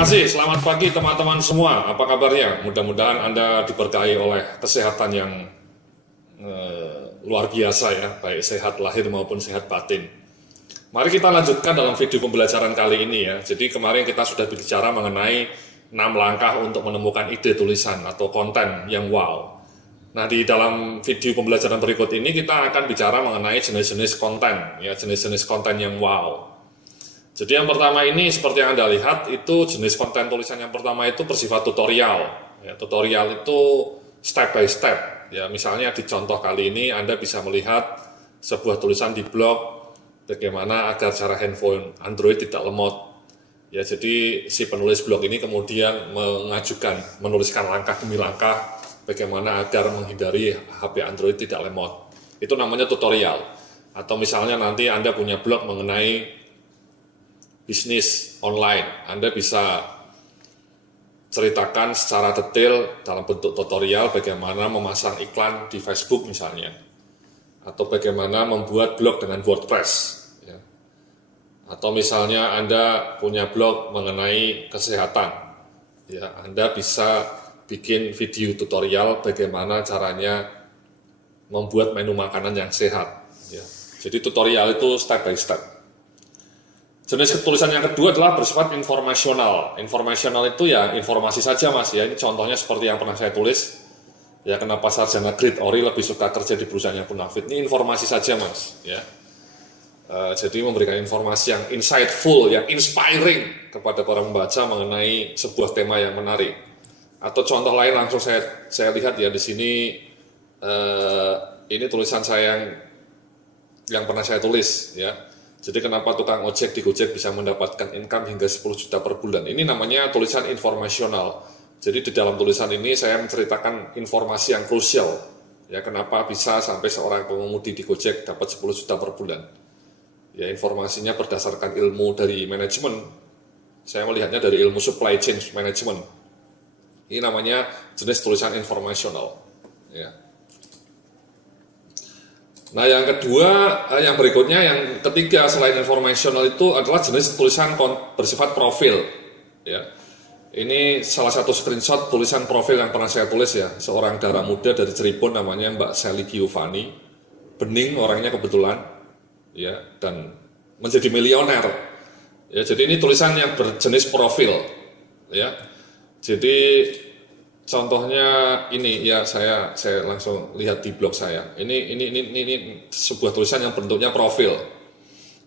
kasih, selamat pagi teman-teman semua. Apa kabarnya? Mudah-mudahan Anda diberkahi oleh kesehatan yang luar biasa ya, baik sehat lahir maupun sehat batin. Mari kita lanjutkan dalam video pembelajaran kali ini ya. Jadi kemarin kita sudah bicara mengenai 6 langkah untuk menemukan ide tulisan atau konten yang wow. Nah, di dalam video pembelajaran berikut ini kita akan bicara mengenai jenis-jenis konten ya, jenis-jenis konten yang wow. Jadi yang pertama ini seperti yang Anda lihat itu jenis konten tulisan yang pertama itu bersifat tutorial. Ya, tutorial itu step by step. Ya, misalnya di contoh kali ini Anda bisa melihat sebuah tulisan di blog bagaimana agar cara handphone Android tidak lemot. Ya, jadi si penulis blog ini kemudian menuliskan langkah demi langkah bagaimana agar menghindari HP Android tidak lemot. Itu namanya tutorial. Atau misalnya nanti Anda punya blog mengenai bisnis online, Anda bisa ceritakan secara detail dalam bentuk tutorial bagaimana memasang iklan di Facebook misalnya, atau bagaimana membuat blog dengan WordPress ya. Atau misalnya Anda punya blog mengenai kesehatan ya, Anda bisa bikin video tutorial bagaimana caranya membuat menu makanan yang sehat ya. Jadi tutorial itu step by step. Jenis tulisan yang kedua adalah bersifat informasional. Informasional itu ya informasi saja mas ya. Ini contohnya seperti yang pernah saya tulis. Ya, kenapa sarjana Grid Ori lebih suka kerja di perusahaan yang bonafit. Ini informasi saja mas ya. Jadi memberikan informasi yang insightful, yang inspiring kepada para pembaca mengenai sebuah tema yang menarik. Atau contoh lain langsung saya lihat ya di sini. Ini tulisan saya yang pernah saya tulis ya. Jadi kenapa tukang ojek di Gojek bisa mendapatkan income hingga 10 juta per bulan. Ini namanya tulisan informasional. Jadi di dalam tulisan ini saya menceritakan informasi yang krusial. Ya, kenapa bisa sampai seorang pengemudi di Gojek dapat 10 juta per bulan. Ya, informasinya berdasarkan ilmu dari manajemen. Saya melihatnya dari ilmu supply chain management. Ini namanya jenis tulisan informasional. Ya. Nah, yang kedua, yang berikutnya, yang ketiga selain informasional itu adalah jenis tulisan bersifat profil. Ya, ini salah satu screenshot tulisan profil yang pernah saya tulis ya, seorang darah muda dari Cirebon namanya Mbak Sally Giovanni, bening orangnya kebetulan, ya, dan menjadi milioner. Ya, jadi ini tulisan yang berjenis profil. Ya, jadi contohnya ini ya saya langsung lihat di blog saya. Ini sebuah tulisan yang bentuknya profil.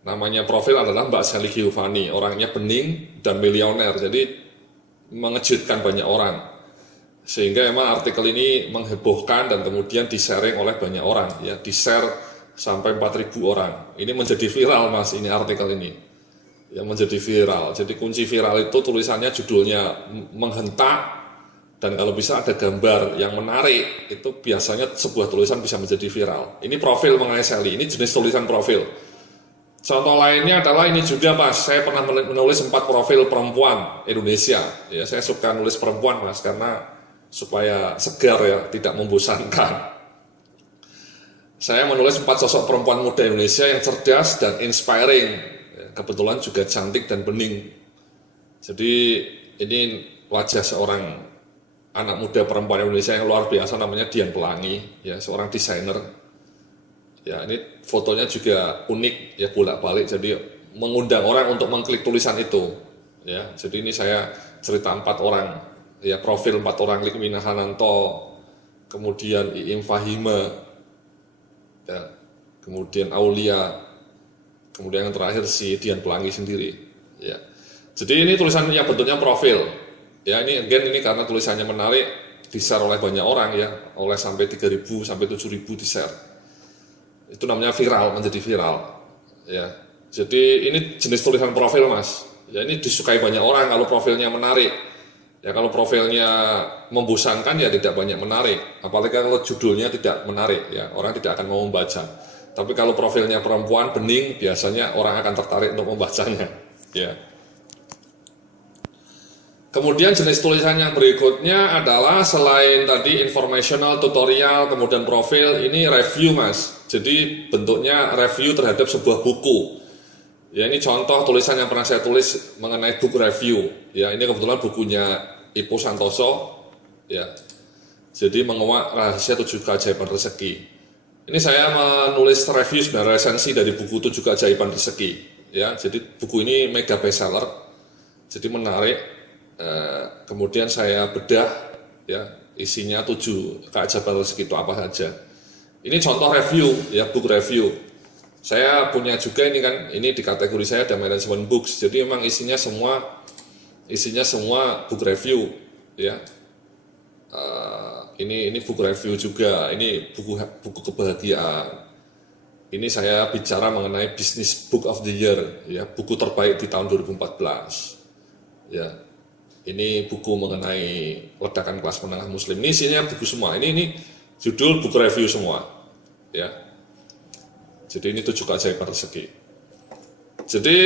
Namanya profil adalah Mbak Sally Giovanni, orangnya bening dan milioner. Jadi mengejutkan banyak orang. Sehingga emang artikel ini menghebohkan dan kemudian di-sharing oleh banyak orang ya, di-share sampai 4.000 orang. Ini menjadi viral Mas, ini artikel ini. Ya, menjadi viral. Jadi kunci viral itu tulisannya judulnya menghentak. Dan kalau bisa ada gambar yang menarik, itu biasanya sebuah tulisan bisa menjadi viral. Ini profil mengenai Sally, ini jenis tulisan profil. Contoh lainnya adalah ini juga mas, saya pernah menulis 4 profil perempuan Indonesia. Ya, saya suka nulis perempuan mas, karena supaya segar ya, tidak membosankan. Saya menulis 4 sosok perempuan muda Indonesia yang cerdas dan inspiring. Ya, kebetulan juga cantik dan bening. Jadi ini wajah seorang anak muda perempuan Indonesia yang luar biasa namanya Dian Pelangi, ya, seorang desainer. Ya, ini fotonya juga unik, ya, bolak-balik, jadi mengundang orang untuk mengklik tulisan itu. Ya, jadi ini saya cerita 4 orang, ya, profil 4 orang, Likmina Hananto, kemudian Iim Fahime, ya, kemudian Aulia, kemudian yang terakhir si Dian Pelangi sendiri. Ya, jadi ini tulisan yang bentuknya profil. Ya, ini karena tulisannya menarik, di-share oleh banyak orang ya, oleh sampai 3.000 sampai 7.000 di-share. Itu namanya viral, menjadi viral. Ya. Jadi ini jenis tulisan profil mas. Ya, ini disukai banyak orang kalau profilnya menarik. Ya, kalau profilnya membosankan ya tidak banyak menarik. Apalagi kalau judulnya tidak menarik ya, orang tidak akan mau membaca. Tapi kalau profilnya perempuan bening, biasanya orang akan tertarik untuk membacanya. Ya. Kemudian jenis tulisan yang berikutnya adalah selain tadi informational, tutorial, kemudian profil, ini review mas. Jadi bentuknya review terhadap sebuah buku. Ya, ini contoh tulisan yang pernah saya tulis mengenai book review. Ya, ini kebetulan bukunya Ipo Santoso. Ya, jadi menguak rahasia 7 keajaiban rezeki. Ini saya menulis review sebenarnya resensi dari buku 7 keajaiban rezeki. Ya, jadi buku ini mega bestseller. Jadi menarik. Kemudian saya bedah, ya, isinya 7 keajaiban rezeki itu apa saja. Ini contoh review, ya, book review. Saya punya juga ini kan, ini di kategori saya ada management books. Jadi memang isinya semua book review, ya. Ini book review juga. Ini buku kebahagiaan. Ini saya bicara mengenai Business Book of the Year, ya, buku terbaik di tahun 2014. Ya. Ini buku mengenai ledakan kelas menengah muslim. Ini isinya buku semua. Ini judul buku review semua, ya. Jadi ini 7 keajaiban rezeki. Jadi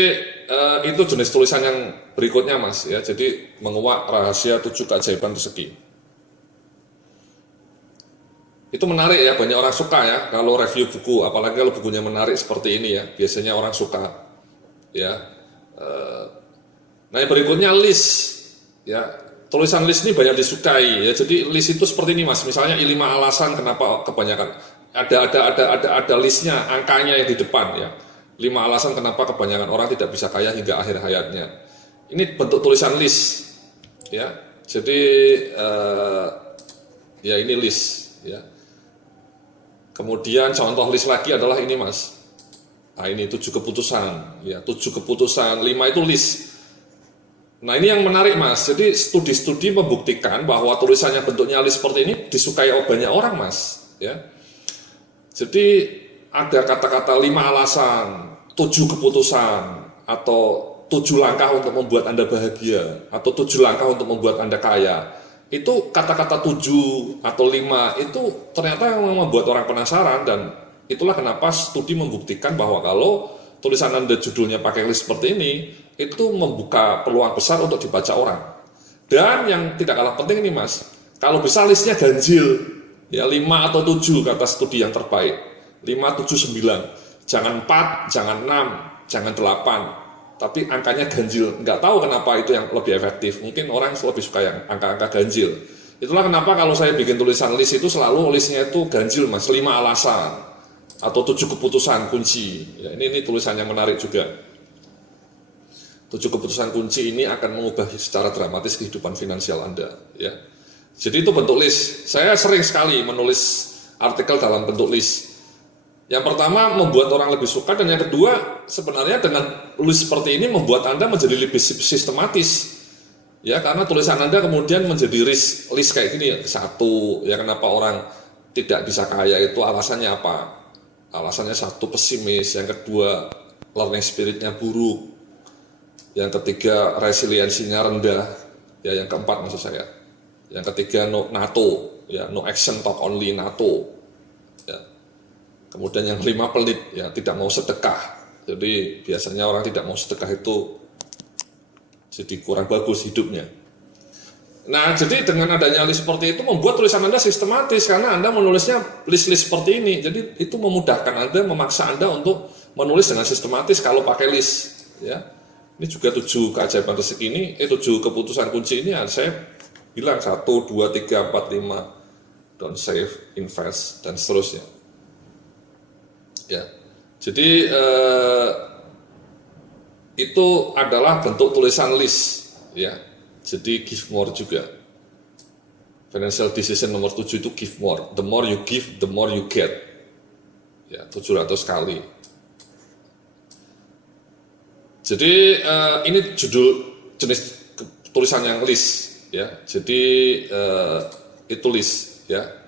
itu jenis tulisan yang berikutnya, Mas, ya. Jadi menguak rahasia 7 keajaiban rezeki. Itu menarik ya, banyak orang suka ya kalau review buku, apalagi kalau bukunya menarik seperti ini ya. Biasanya orang suka. Ya. Nah, yang berikutnya list. Ya, tulisan list ini banyak disukai ya. Jadi list itu seperti ini, Mas. Misalnya 5 alasan kenapa kebanyakan ada listnya, angkanya yang di depan ya. 5 alasan kenapa kebanyakan orang tidak bisa kaya hingga akhir hayatnya. Ini bentuk tulisan list ya. Jadi ya ini list ya. Kemudian contoh list lagi adalah ini, Mas. Nah, ini 7 keputusan ya, 7 keputusan, 5 itu list. Nah, ini yang menarik, Mas. Jadi studi-studi membuktikan bahwa tulisan yang bentuknya list seperti ini disukai oleh banyak orang, Mas, ya. Jadi ada kata-kata 5 alasan, 7 keputusan, atau 7 langkah untuk membuat Anda bahagia, atau 7 langkah untuk membuat Anda kaya. Itu kata-kata 7 atau 5 itu ternyata membuat orang penasaran, dan itulah kenapa studi membuktikan bahwa kalau tulisan Anda judulnya pakai list seperti ini, itu membuka peluang besar untuk dibaca orang. Dan yang tidak kalah penting ini, Mas, kalau bisa listnya ganjil. Ya, 5 atau 7 kata studi yang terbaik. 5, 7, 9. Jangan 4, jangan 6, jangan 8. Tapi angkanya ganjil. Nggak tahu kenapa itu yang lebih efektif. Mungkin orang lebih suka yang angka-angka ganjil. Itulah kenapa kalau saya bikin tulisan list itu selalu listnya itu ganjil, Mas. 5 alasan. Atau 7 keputusan kunci. Ya, ini tulisan yang menarik juga. 7 keputusan kunci ini akan mengubah secara dramatis kehidupan finansial Anda. Ya. Jadi itu bentuk list. Saya sering sekali menulis artikel dalam bentuk list. Yang pertama membuat orang lebih suka, dan yang kedua sebenarnya dengan list seperti ini membuat Anda menjadi lebih sistematis. Ya, karena tulisan Anda kemudian menjadi list kayak gini. Satu, ya kenapa orang tidak bisa kaya itu alasannya apa? Alasannya satu, pesimis. Yang kedua, learning spiritnya buruk. Yang ketiga, resiliensinya rendah. Ya, yang keempat maksud saya. Yang ketiga, NATO, ya, no action talk only NATO. Ya. Kemudian yang 5, pelit, ya, tidak mau sedekah. Jadi biasanya orang tidak mau sedekah itu jadi kurang bagus hidupnya. Nah, jadi dengan adanya list seperti itu membuat tulisan Anda sistematis, karena Anda menulisnya list-list seperti ini. Jadi itu memudahkan Anda, memaksa Anda untuk menulis dengan sistematis kalau pakai list. Ya. Ini juga 7 keajaiban rezeki ini, 7 keputusan kunci ini saya bilang 1, 2, 3, 4, 5, don't save, invest, dan seterusnya. Ya, jadi itu adalah bentuk tulisan list. Ya, jadi give more juga. Financial decision nomor 7 itu give more. The more you give, the more you get. Ya, 700 kali. Jadi ini judul jenis tulisan yang list. Ya, jadi itu list ya.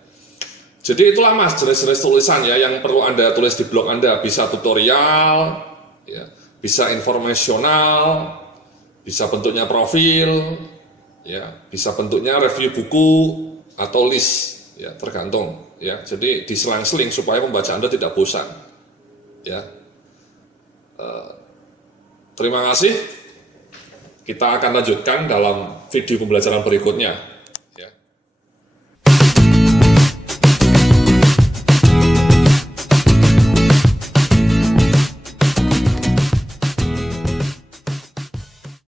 Jadi itulah, Mas, jenis-jenis tulisan ya yang perlu Anda tulis di blog Anda. Bisa tutorial, ya, bisa informasional, bisa bentuknya profil, ya, bisa bentuknya review buku atau list, ya, tergantung ya. Jadi diselang-seling supaya pembaca Anda tidak bosan. Ya. Terima kasih. Kita akan lanjutkan dalam video pembelajaran berikutnya.